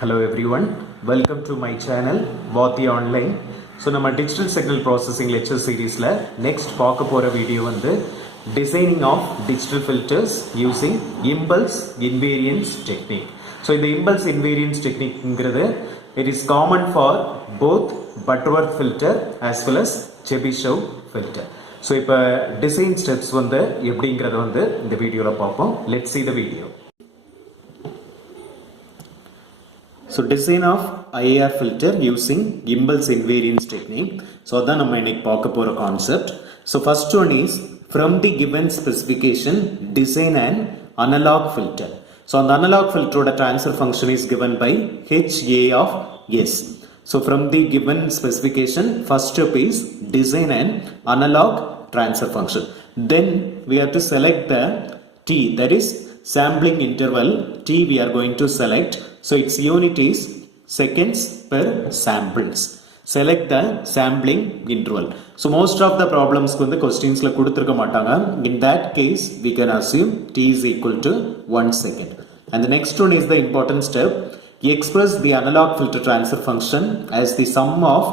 Hello everyone, welcome to my channel Vati Online. So நம்ம digital signal processing lecture seriesல next பார்க்க போற video வந்து designing of digital filters using impulse invariance technique. So இந்த impulse invariance techniqueங்கிறது it is common for both Butterworth filter as well as Chebyshev filter. So இப்போ design steps வந்து எப்படிங்கிறத வந்து இந்த வீடியோல பார்ப்போம். Let's see the video. So design of IIR filter using impulse invariance technique. So that's நம்ம இன்னைக்கு பார்க்க போற concept. So first one is from the given specification design an analog filter. So the analog filter transfer function is given by HA of S. So from the given specification first step is design an analog transfer function. Then we have to select the T, that is sampling interval T we are going to select. So its unit is seconds per samples. Select the sampling interval. So most of the problems the questions la kuduthirukka maatanga. In that case we can assume T is equal to 1 second. And the next one is the important step. Express the analog filter transfer function as the sum of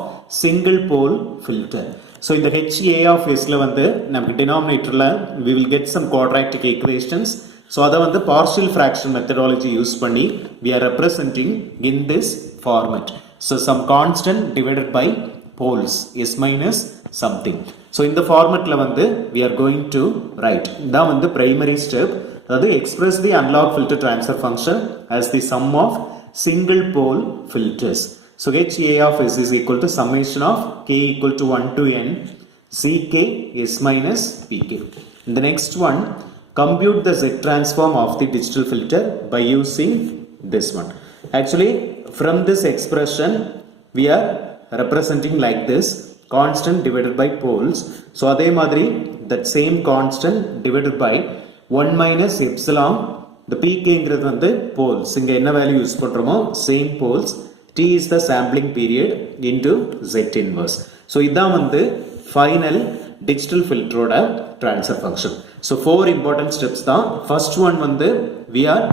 single pole filter. So in the HA of S la vandu namakku denominator la we will get some quadratic equations. So அதை வந்து partial fraction methodology use பண்ணி we are representing in this format. So some constant divided by poles s minus something. So in the formatல வந்து we are going to write. இதான் வந்து primary step. அதாவது express the analog filter transfer function as the sum of single pole filters. So HA of S is equal to summation of k equal to 1 to n Ck s minus Pk. And the next one, compute the Z transform of the digital filter by using this one. Actually, from this expression, we are representing like this, constant divided by poles. So, adhe madri, that same constant divided by 1 minus epsilon, the Pk ingradhu vandu poles. Inga enna value use pandromo, same poles. T is the sampling period into Z inverse. So, idha vandu final digital filter oda transfer function. So 4 important steps தான். First one வந்து we are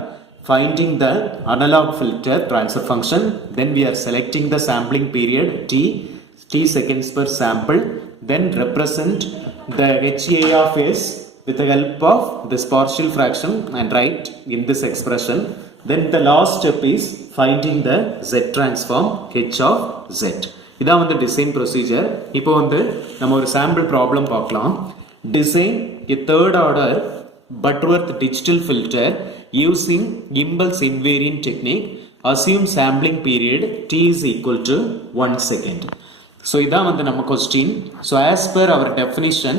finding the analog filter transfer function. Then we are selecting the sampling period t seconds per sample. Then represent the HA of S with the help of this partial fraction and write in this expression. Then the last step is finding the Z transform H of Z. இதான் வந்து design procedure. இப்போ வந்து நம்ம ஒரு sample problem பார்க்கலாம். Design a third order Butterworth digital filter using impulse invariant technique. Assume sampling period t is equal to 1 second. So இதான் வந்து நம்ம question. So as per our definition,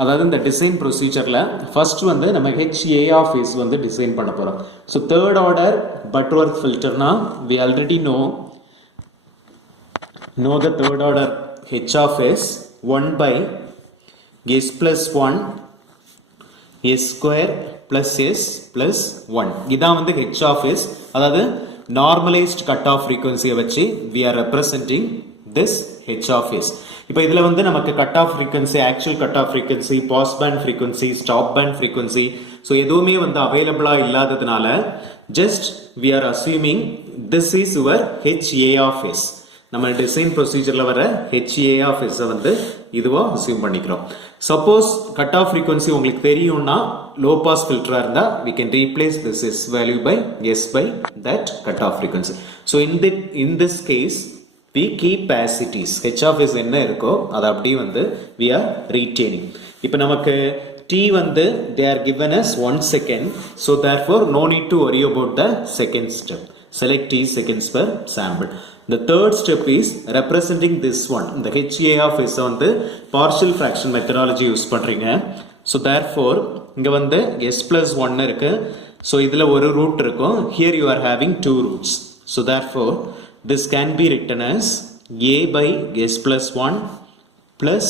அதாவது இந்த design procedureல first வந்து நம்ம HA of S வந்து design பண்ண போறோம். So third order Butterworth filterனா we already know the third order H of S 1 by S plus 1 S square plus S plus 1. இதான் வந்து H of S. அதாவது normalized cutoff frequency வச்சு we are representing this H of S. இப்போ இதில் வந்து நமக்கு cutoff frequency, actual cutoff frequency, pass band frequency, stop band frequency, so எதுவுமே வந்து அவைலபிளாக இல்லாததுனால just we are assuming this is your HA of S. நம்ம டிசைன் ப்ரொசீஜரில் வர HA of S வந்து இதுவோ அசியூம் பண்ணிக்கிறோம். சப்போஸ் கட் ஆஃப் ஃப்ரீக்வன்சி உங்களுக்கு தெரியும்னா லோ பாஸ் ஃபில்டராக இருந்தால் we can replace this S value by S by that cut off frequency. So in this case we keep as it is. H of S என்ன இருக்கோ அதை அப்படியே வந்து we are retaining. இப்போ நமக்கு T வந்து they are given as 1 second. So therefore no need to worry about the second step. Select T seconds per sample. The third step is representing this one. The HA of S வந்து partial fraction methodology use பண்றீங்க. So therefore இங்க வந்து S plus 1 இருக்கு. So இதுல ஒரு root இருக்கும். Here you are having two roots. So therefore this can be written as A by S plus 1 plus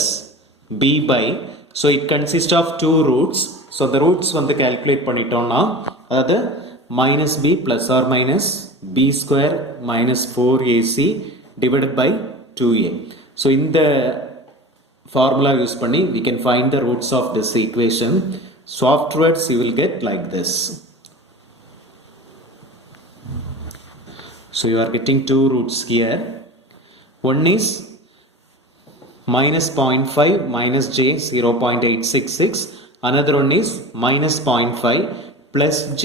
B by, so it consists of two roots. So the roots வந்து calculate பண்ணிட்டோம்னா அதாவது minus B plus or minus B square minus 4AC divided by 2A. So in the formula use பண்ணி we can find the roots of this equation. So afterwards you will get like this. So you are getting two roots here. One is minus 0.5 minus j 0.866. Another one is minus 0.5 plus j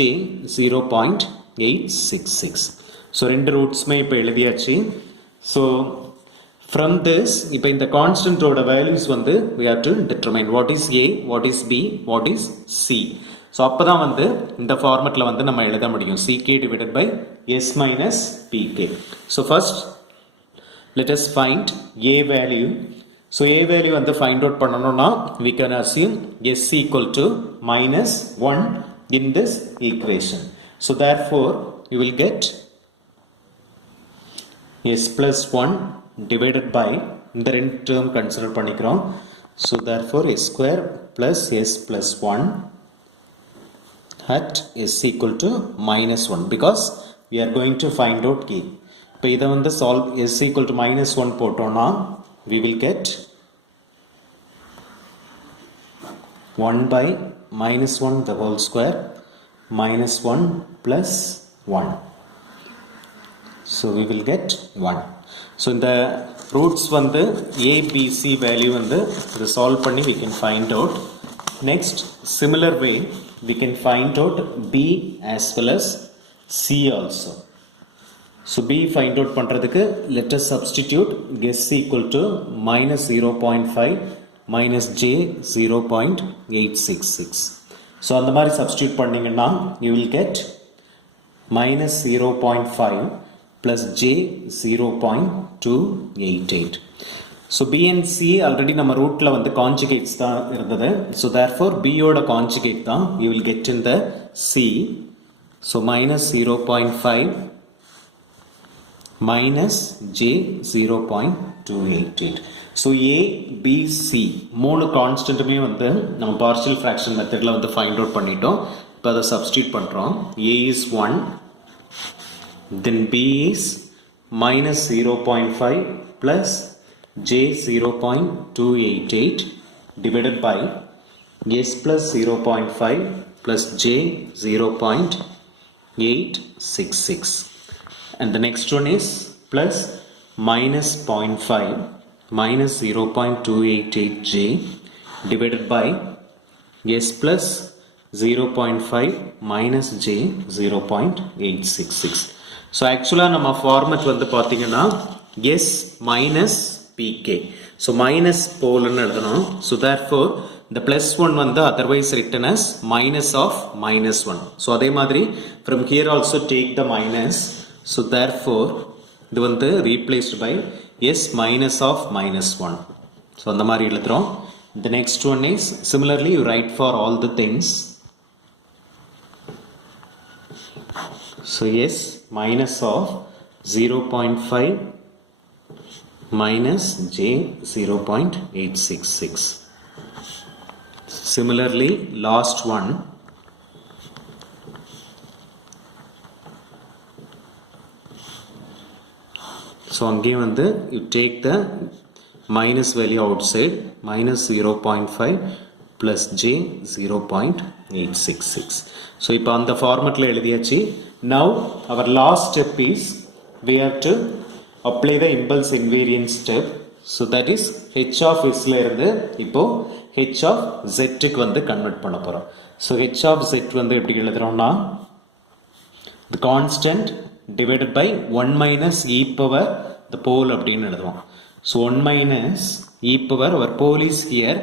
0.866. So ரெண்டு ரூட்ஸ்மே இப்போ எழுதியாச்சு. So from this இப்போ இந்த கான்ஸ்டன்டோட values வந்து we have to determine what is a, what is b, what is c. So அப்போ தான் வந்து இந்த ஃபார்மெட்டில் வந்து நம்ம எழுத முடியும் ck divided by s minus pk. So first let us find a value. So a value வந்து find out பண்ணணும்னா we can assume s equal to minus 1 in this equation. So therefore you will get s plus 1 divided by இந்த ரெண்டு term consider பண்ணிக்கிறோம். So therefore s square plus s plus 1 at s equal to minus 1 because we are going to find out a. இப்போ இதை வந்து solve s equal to minus 1 போட்டோம்னா we will get 1 by minus 1 the whole square minus 1 plus 1. So we will get 1. So in the roots வந்து a, b, c value வந்து இதை solve பண்ணி we can find out. Next similar way we can find out b as well as c also. So b find out பண்றதுக்கு let us substitute s equal to minus 0.5 minus j 0.866. So அந்த மாதிரி substitute பண்ணீங்கன்னா you will get minus 0.5 plus j 0.288. So b and c already நம்ம ரூட்ல வந்து conjugates தான் இருந்தது. So therefore b ஓட conjugate தான் you will get in the c. So minus 0.5 minus j 0.288. So a, b, c மூணு கான்ஸ்டன்ட்டுமே வந்து நம்ம பார்ஷியல் ஃப்ராக்ஷன் மெத்தடில் வந்து ஃபைண்ட் அவுட் பண்ணிட்டோம். இப்போ அதை சப்ஸ்டியூட் பண்ணுறோம். a is 1, then b is minus 0.5 plus j 0.288 divided by s plus 0.5 plus j 0.866. And the next one is plus minus 0.5 minus 0.288j divided by s plus 0.5 minus j 0.866. So actually நம்ம format வந்து பார்த்தீங்கன்னா s minus pk. So minus போலன்னு எழுதணும். So therefore the plus 1 வந்து otherwise written as minus of minus 1. So அதே மாதிரி from here also take the minus. So therefore இது வந்து replaced by s minus of minus 1. So அந்த மாதிரி எழுதுறோம். The next one is similarly you write for all the things. So s minus of 0.5 minus j 0.866. Similarly last one so again வந்து you take the minus value outside minus 0.5 plus j 0.866. So இப்போ அந்த ஃபார்மட்ல எழுதியாச்சு. Now our last step is we have to apply the impulse invariance step. So that is h of s ல இருந்து இப்போ h of z க்கு வந்து convert பண்ண போறோம். So h of z வந்து எப்படி எழுதுறோம்னா the constant divided by 1 minus e power the pole அப்படின்னு எழுதுவோம். So 1 minus e power our pole is here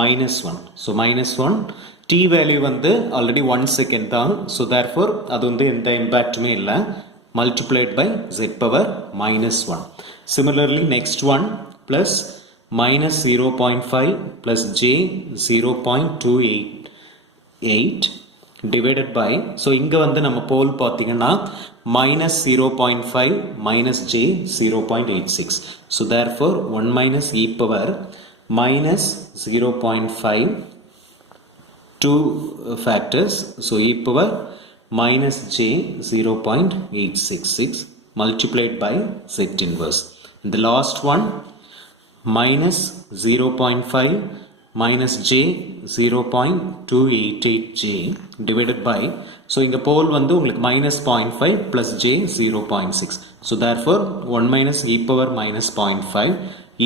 minus 1. So minus 1 t value வந்து already 1 second தான். So therefore அது வந்து எந்த இம்பாக்ட்டுமே இல்லை. Multiplied by z power minus 1. Similarly next one plus minus 0.5 plus j 0.288 divided by so இங்க வந்து நம்ம போல் பார்த்தீங்கன்னா minus 0.5 minus j 0.86. So therefore 1 minus e power minus 0.5 two factors. So e power minus j 0.866 multiplied by z inverse. The last one minus 0.5 minus j 0.288j divided by, so in the pole வந்து உங்களுக்கு minus 0.5 plus j 0.6. So therefore 1 minus e power minus 0.5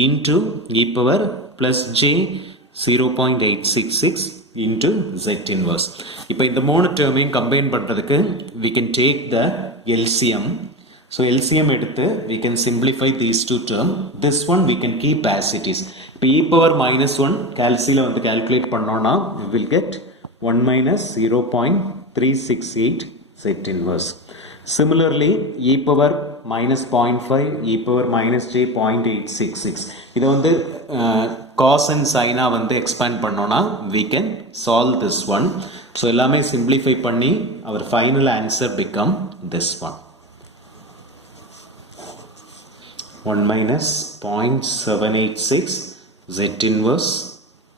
into e power plus j 0.866 into z inverse. இப்போ இந்த மூணு டேர்மையும் combine பண்றதுக்கு we can take the LCM. So LCM எடுத்து we can simplify these two terms. This one we can keep as it is. இப்போ e power minus 1 calciல வந்து calculate பண்ணோம்னா we will get 1 minus 0.368 z inverse. Similarly e power minus 0.5 e power minus j 0.866 இதை வந்து cos and sin வந்து expand பண்ணோம்னா we can solve this one. So எல்லாமே simplify பண்ணி our final answer become this one. 1 minus 0.786 z inverse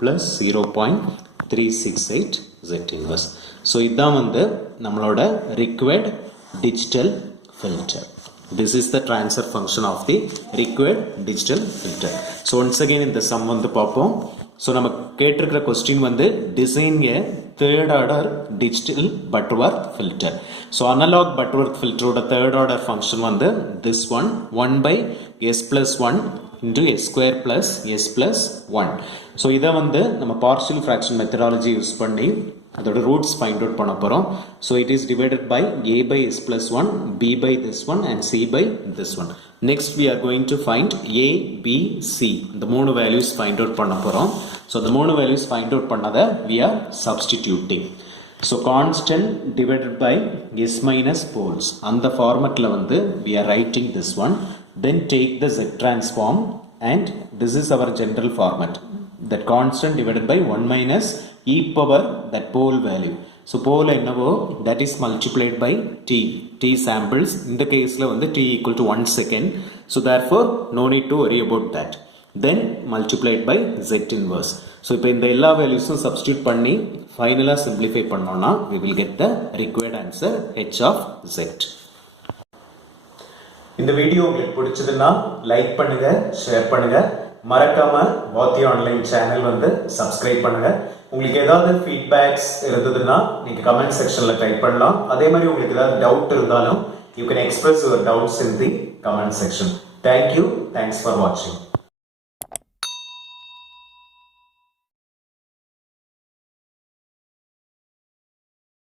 plus 0.368 z inverse. So இதான் வந்து நம்மளோட required digital filter. This is the transfer function of the required digital filter. So once again இந்த sum வந்து பார்ப்போம். So நம்ம கேட்டிருக்கிற question வந்து design a third order digital Butterworth filter. So analog Butterworth filter ஓட third order function வந்து this one 1 by s plus 1 into s square plus s plus 1. So இதை வந்து நம்ம partial fraction methodology யூஸ் பண்ணி அதோட roots find out பண்ண போறோம். So it is divided by a by s plus 1, b by this one and c by this one. Next we are going to find a, b, c. இந்த மூணு values find out பண்ண போறோம். So the மூணு values find out பண்ணதை we are substituting. So constant divided by s minus poles. அந்த formatல வந்து we are writing this one. Then take the z transform and this is our general format. That constant divided by 1 minus e power that pole value. So pole என்னவோ that is multiplied by t samples. In the case la வந்து t equal to 1 second. So therefore no need to worry about that. Then multiplied by z inverse. So இப்போ இந்த எல்லா valuesம் substitute பண்ணி finally simplify பண்ணோம்னா we will get the required answer h of z. இந்த video உங்களுக்கு பிடிச்சதுன்னா like பண்ணுங்க, share பண்ணுங்க, மறக்காம வாத்தி ஆன்லைன் சேனல் வந்து சப்ஸ்கிரைப் பண்ணுங்க. உங்களுக்கு ஏதாவது ஃபீட்பேக்ஸ் இருந்ததுன்னா நீங்க கமெண்ட் செக்ஷன்ல டைப் பண்ணலாம். அதே மாதிரி உங்களுக்கு ஏதாவது டவுட் இருந்தாலும் you can express your doubts in the comment section. Thank you. Thanks for watching.